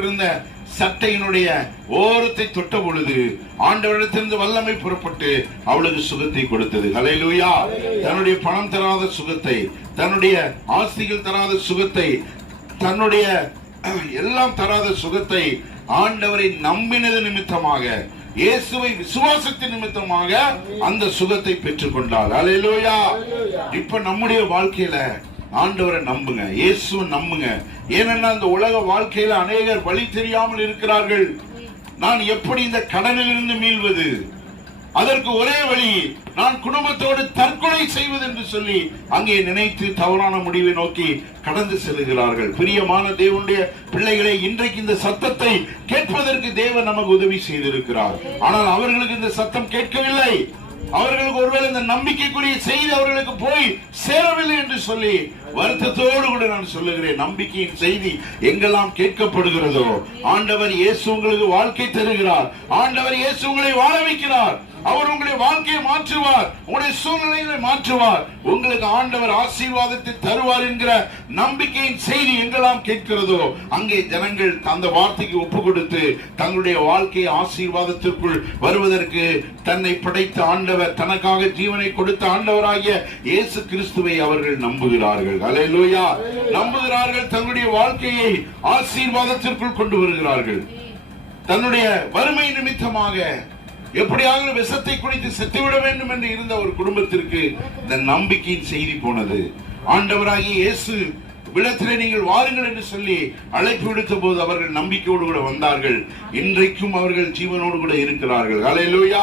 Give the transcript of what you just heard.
இருந்த சட்டையினுடைய ஓரத்தை தொட்ட பொழுது ஆண்டவரிடத்திலிருந்து வல்லமை புறப்பட்டு அவளுக்கு சுகத்தை கொடுத்தது. ஹல்லேலூயா. தன்னுடைய பணம் தராத சுகத்தை, தன்னுடைய ஆஸ்திகள் தராத சுகத்தை, தன்னுடைய எல்லாம் தராத சுகத்தை ஆண்டவரை நம்பினது நிமித்தமாக, இயேசுவை விசுவாசத்தின் நிமித்தமாக அந்த சுகத்தை பெற்றுக் கொண்டாள். ஹல்லேலூயா. இப்ப நம்முடைய வாழ்க்கையில ஆண்டவரை நம்புங்க, இயேசுவை நம்புங்க. ஏனென்னா இந்த உலக வாழ்க்கையில அநேகர் வழி தெரியாமல் இருக்கிறார்கள். நான் எப்படி இந்த கடனில் இருந்து மீள்வது? அதற்கு ஒரே வழி நான் குடும்பத்தோடு தற்கொலை செய்வது என்று சொல்லி அங்கே நினைத்து தவறான முடிவை நோக்கி கடந்து செல்கிறார்கள். பிரியமான தேவனுடைய பிள்ளைகளை, இன்றைக்கு இந்த சத்தத்தை கேட்பதற்கு தேவன் நமக்கு உதவி செய்திருக்கிறார். ஆனால் அவர்களுக்கு இந்த சத்தம் கேட்கவில்லை. அவர்களுக்கு ஒருவேளை இந்த நம்பிக்கைக்குரிய செய்தி அவர்களுக்கு போய் சேரவில்லை என்று சொல்லி வருத்தத்தோடு கூட நான் சொல்லுகிறேன், நம்பிக்கையின் செய்தி எங்கெல்லாம் கேட்கப்படுகிறதோ ஆண்டவர் இயேசு உங்களுக்கு வாழ்க்கை தருகிறார். ஆண்டவர் இயேசு உங்களை வாழ வைக்கிறார். அவர் உங்களுடைய வாழ்க்கையை மாற்றுவார், உங்களுடைய சூழ்நிலைகளை மாற்றுவார், உங்களுக்கு ஆண்டவர் ஆசீர்வாதத்தை தருவார் என்கிற நம்பிக்கையின் செய்தி எங்கெல்லாம் கேட்கிறதோ அங்கே ஜனங்கள் அந்த வார்த்தைக்கு ஒப்பு கொடுத்து தங்களுடைய வாழ்க்கையை ஆசீர்வாதத்திற்குள் வருவதற்கு தன்னை படைத்த ஆண்டவர், தனக்காக ஜீவனை கொடுத்த ஆண்டவராகிய இயேசு கிறிஸ்துவை அவர்கள் நம்புகிறார்கள். ஹல்லேலூயா. நம்புகிறார்கள். தங்களுடைய வாழ்க்கையை ஆசீர்வாதத்திற்குள் கொண்டு வருகிறார்கள். தன்னுடைய வறுமை நிமித்தமாக எப்படியாவது விஷத்தை குடித்து செத்துவிட வேண்டும் என்று இருந்த ஒரு குடும்பத்திற்கு இந்த நம்பிக்கையின் செய்தி போனது. ஆண்டவராகிய இயேசு விடத்திலே நீங்கள் வாருங்கள் என்று சொல்லி அழைப்பு விடுத்த போது அவர்கள் நம்பிக்கையோடு கூட வந்தார்கள். இன்றைக்கும் அவர்கள் ஜீவனோடு கூட இருக்கிறார்கள். ஹல்லேலூயா.